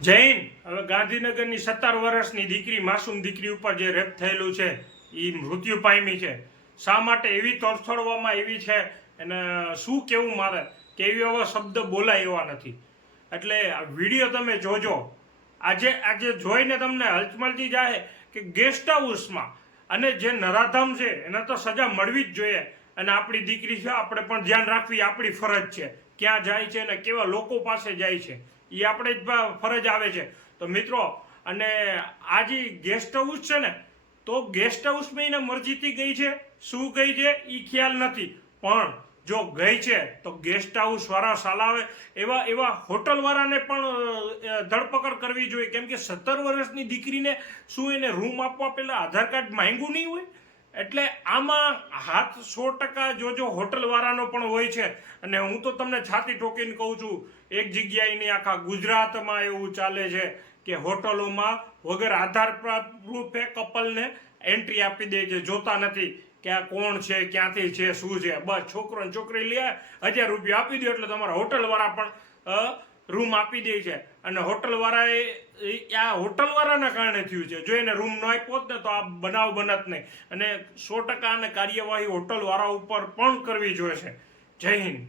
જૈન હવે ગાંધીનગરની 17 વર્ષની દીકરી માસૂમ દીકરી ઉપર જે રેપ થયેલું છે એ મૃત્યુ પામી છે. શા માટે એવી તડફડવામાં આવી છે અને શું કેવું મારે કે એવી એવા શબ્દ બોલાય એવા નથી. એટલે આ વિડીયો તમે જોજો. આજે જોઈને તમને હલચમલતી જાય કે ગેસ્ટ હાઉસમાં અને જે નરાધમ છે એને તો સજા મળવી જ જોઈએ. અને આપણી દીકરી છે, આપણે પણ ધ્યાન રાખવી આપણી ફરજ છે. ક્યાં જાય છે અને કેવા લોકો પાસે જાય છે એ આપણે જ ફરજ આવે છે. તો મિત્રો, અને આ જે ગેસ્ટ હાઉસ છે ને, તો ગેસ્ટ હાઉસમાં એને મરજીથી ગઈ છે, શું ગઈ છે એ ખ્યાલ નથી, પણ જો ગઈ છે તો ગેસ્ટ હાઉસ વાળા સાલાવે એવા હોટલ વાળાને પણ ધરપકડ કરવી જોઈએ. કેમ કે 17 વર્ષની દીકરીને શું એને રૂમ આપવા પહેલા આધાર કાર્ડ માંગ્યું નહીં હોય? એટલે આમાં હાથ 100% જોજો હોટલ વાળાનો પણ હોય છે. અને હું તો તમને છાતી ઠોકીને કહું છું, એક જગ્યાએ નહીં આખા ગુજરાતમાં એવું ચાલે છે કે હોટલોમાં વગર આધાર પ્રૂફે કપલને એન્ટ્રી આપી દે છે. જોતા નથી કે આ કોણ છે, ક્યાંથી છે, શું છે. બસ છોકરો ને છોકરી લે, 1000 રૂપિયા આપી દો એટલે તમારા હોટલ વાળા પણ રૂમ આપી દે છે. અને હોટલ વાળાએ આ હોટલ વાળાના કારણે થયું છે. જો એને રૂમ ન આપ્યો ને તો આ બનાવ બનત નહીં. અને 100% કાર્યવાહી હોટલ વાળા ઉપર પણ કરવી જોઈએ છે. જય હિન્દ.